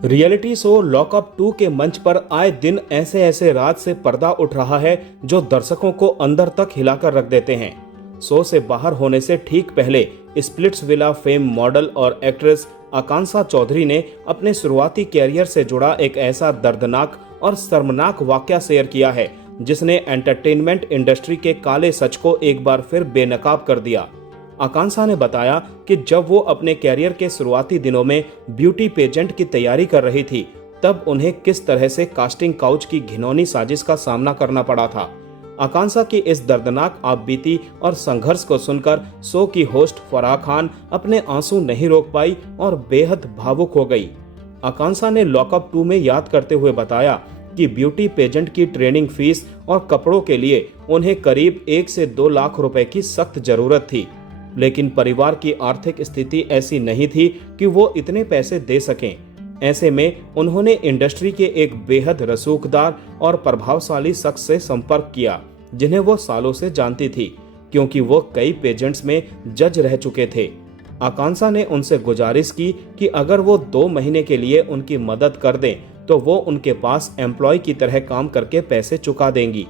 Reality show lockup 2 के मंच पर आए दिन ऐसे ऐसे राज से पर्दा उठ रहा है जो दर्शकों को अंदर तक हिलाकर रख देते हैं। शो से बाहर होने से ठीक पहले स्प्लिट्सविला फेम मॉडल और एक्ट्रेस आकांक्षा चौधरी ने अपने शुरुआती कैरियर से जुड़ा एक ऐसा दर्दनाक और शर्मनाक वाकया शेयर किया है जिसने एंटरटेनमेंट इंडस्ट्री के काले सच को एक बार फिर बेनकाब कर दिया। आकांक्षा ने बताया कि जब वो अपने कैरियर के शुरुआती दिनों में ब्यूटी पेजेंट की तैयारी कर रही थी तब उन्हें किस तरह से कास्टिंग काउच की घिनौनी साजिश का सामना करना पड़ा था। आकांक्षा की इस दर्दनाक आपबीती और संघर्ष को सुनकर शो की होस्ट फराह खान अपने आंसू नहीं रोक पाई और बेहद भावुक हो गई। आकांक्षा ने लॉकअप 2 में याद करते हुए बताया कि ब्यूटी पेजेंट की ट्रेनिंग फीस और कपड़ों के लिए उन्हें करीब 1 से 2 लाख रुपए की सख्त जरूरत थी, लेकिन परिवार की आर्थिक स्थिति ऐसी नहीं थी कि वो इतने पैसे दे सकें। ऐसे में उन्होंने इंडस्ट्री के एक बेहद रसूखदार और प्रभावशाली शख्स से संपर्क किया जिन्हें वो सालों से जानती थी क्योंकि वो कई पेजेंट्स में जज रह चुके थे। आकांक्षा ने उनसे गुजारिश की कि अगर वो 2 महीने के लिए उनकी मदद कर दें तो वो उनके पास एम्प्लॉय की तरह काम करके पैसे चुका देंगी।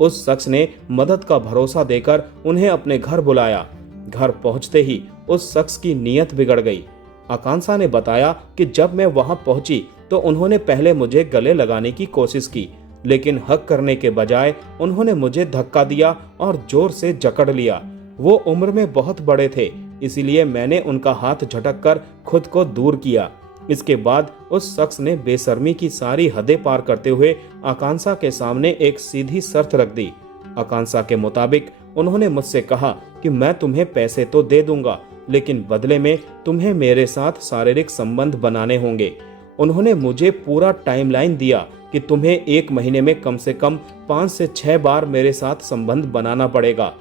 उस शख्स ने मदद का भरोसा देकर उन्हें अपने घर बुलाया। घर पहुंचते ही उस शख्स की नीयत बिगड़ गई। आकांक्षा ने बताया कि जब मैं वहां पहुंची तो उन्होंने पहले मुझे गले लगाने की कोशिश की, लेकिन हक करने के बजाय उन्होंने मुझे धक्का दिया और जोर से जकड़ लिया। वो उम्र में बहुत बड़े थे, इसीलिए मैंने उनका हाथ झटक कर खुद को दूर किया। इसके बाद उस शख्स ने बेशर्मी की सारी हदें पार करते हुए आकांक्षा के सामने एक सीधी शर्त रख दी। आकांक्षा के मुताबिक उन्होंने मुझसे कहा कि मैं तुम्हें पैसे तो दे दूंगा, लेकिन बदले में तुम्हें मेरे साथ शारीरिक संबंध बनाने होंगे। उन्होंने मुझे पूरा टाइमलाइन दिया कि तुम्हें 1 महीने में कम से कम 5 से 6 बार मेरे साथ संबंध बनाना पड़ेगा।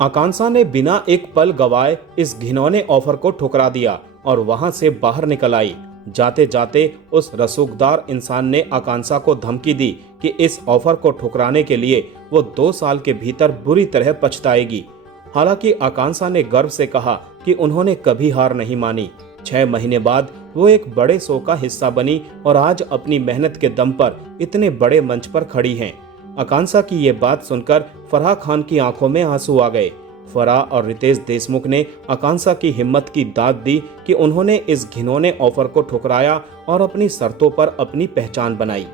आकांक्षा ने बिना एक पल गवाए इस घिनौने ऑफर को ठुकरा दिया और वहां से बाहर निकल आई। जाते जाते उस रसूखदार इंसान ने आकांक्षा को धमकी दी कि इस ऑफर को ठुकराने के लिए वो 2 साल के भीतर बुरी तरह पछताएगी। हालांकि आकांक्षा ने गर्व से कहा कि उन्होंने कभी हार नहीं मानी। 6 महीने बाद वो एक बड़े शो का हिस्सा बनी और आज अपनी मेहनत के दम पर इतने बड़े मंच पर खड़ी हैं। आकांक्षा की ये बात सुनकर फराह खान की आंखों में आंसू आ गए। फराह और रितेश देशमुख ने आकांक्षा की हिम्मत की दाद दी कि उन्होंने इस घिनौने ऑफर को ठुकराया और अपनी शर्तों पर अपनी पहचान बनाई।